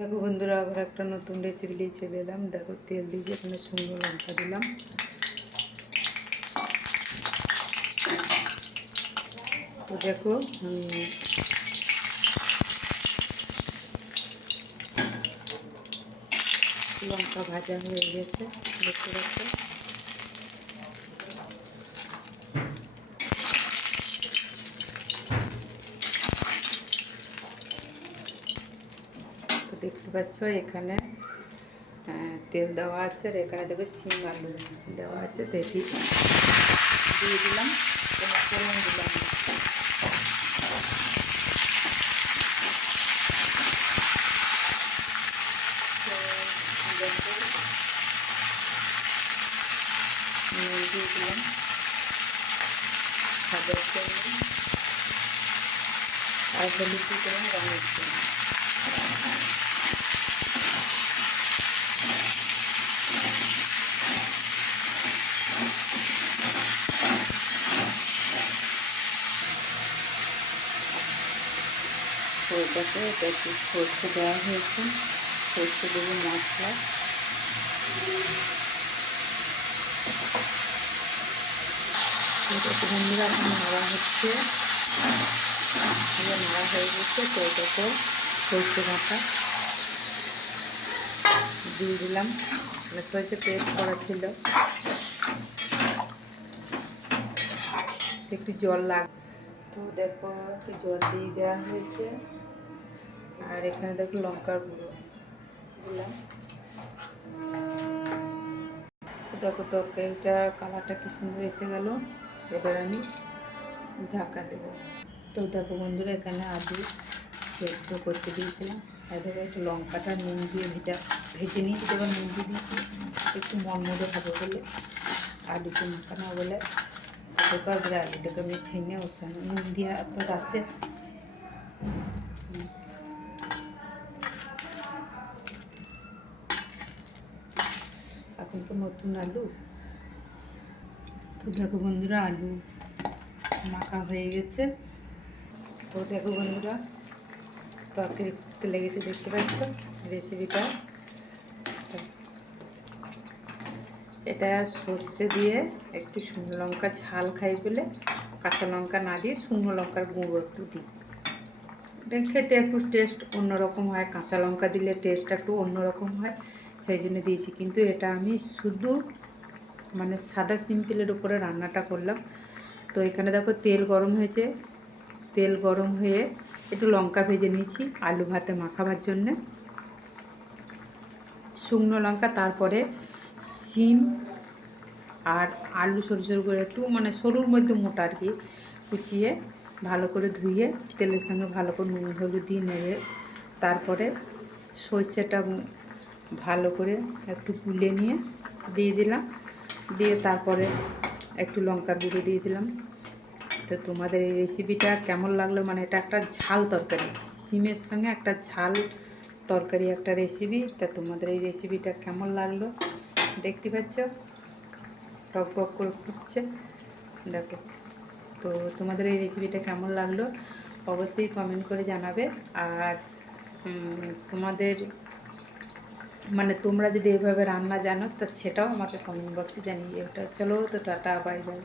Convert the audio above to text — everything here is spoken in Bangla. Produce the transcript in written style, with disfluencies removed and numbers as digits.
দেখো বন্ধুরা, আবার একটা নতুন রেসিপি নিয়ে চলে এলাম। দেখো, তেল দিয়ে এখানে শুকনো লঙ্কা দিলাম। তো দেখো, লঙ্কা ভাজা হয়ে গেছে, দেখতে পাচ্ছ। তো দেখতে পাচ্ছ এখানে তেল দেওয়া আছে, আর এখানে দেখো শিম আলু দেওয়া আছে। তো এটি দিয়ে দিলাম, ফোড়ন দিলাম। নুন দিয়ে দিলাম ভাজার জন্য, আর হলুদ দিয়ে দিলাম রঙের জন্য। ওইটাতে এটা একটু সর্ষে দেওয়া হয়েছে, সর্ষে দেবো মশলা। এটাকে বন্ধুরা এখন নাড়া হচ্ছে, নাড়া হয়ে গেছে। তো এটাকে সর্ষে বাটা দিয়ে দিলাম, সর্ষে পেস্ট করা ছিল। একটু জল লাগবে, তো দেখো একটু জল দিয়ে দেওয়া হয়েছে। আর এখানে দেখো লঙ্কার গুঁড়ো দিলাম। দেখো তরকারিটা কালারটা কি সুন্দর এসে গেল। এবার আমি ঢাকা দেব। তো দেখো বন্ধুরা, এখানে আলু সেদ্ধ করতে দিয়েছিলাম। আর দেখো একটু লঙ্কাটা নুন দিয়ে ভেজে নিয়েছি। এবার নুন দিয়ে দিয়েছি একটু মরমরে হবে বলে, আলুতে মাখানো বলে। দেখো এবারে আলুটাকে মিশিয়ে নিয়ে ওর সঙ্গে নুন দিয়ে তো আছে। এখন তো নতুন আলু। তো দেখো বন্ধুরা, আলু মাখা হয়ে গেছে। তো দেখো বন্ধুরা, তরকারিতে লেগেছে, দেখতে পাচ্ছ রেসিপিটা। এটা সর্ষে দিয়ে একটু শুকনো লঙ্কা ঝাল খাই বলে কাঁচা লঙ্কা না দিয়ে শুকনো লঙ্কার গুঁড়ো একটু দিই। এটা খেতে একটু টেস্ট অন্যরকম হয়, কাঁচা লঙ্কা দিলে টেস্ট একটু অন্যরকম হয়, সেই জন্য দিয়েছি। কিন্তু এটা আমি শুধু মানে সাদা সিম্পলের উপরে রান্নাটা করলাম। তো এখানে দেখো তেল গরম হয়েছে, তেল গরম হয়ে একটু লঙ্কা ভেজে নিয়েছি আলু ভাতে মাখাবার জন্যে, শুকনো লঙ্কা, তারপরে শিম আর আলু সরু সরু করে একটু মানে সরুর মধ্যে মোটা আর কি কুচিয়ে ভালো করে ধুয়ে তেলের সঙ্গে ভালো করে নুন হলুদ দিয়ে নেড়ে, তারপরে সর্ষেটা ভালো করে একটু গুলে নিয়ে দিয়ে দিলাম, দিয়ে তারপরে একটু লঙ্কার গুঁড়ো দিয়ে দিলাম। তো তোমাদের এই রেসিপিটা কেমন লাগলো? মানে এটা একটা ঝাল তরকারি, শিমের সঙ্গে একটা ঝাল তরকারি একটা রেসিপি। তা তোমাদের এই রেসিপিটা কেমন লাগলো? দেখতে পাচ্ছ টক টক করে ফুটছে, দেখো। তো তোমাদের এই রেসিপিটা কেমন লাগলো অবশ্যই কমেন্ট করে জানাবে। আর তোমাদের মানে তোমরা যদি এভাবে রান্না জানো তা সেটাও আমাকে কমেন্ট বক্সে জানিয়ে। এটা চলো, তো টাটা, বাই বাই।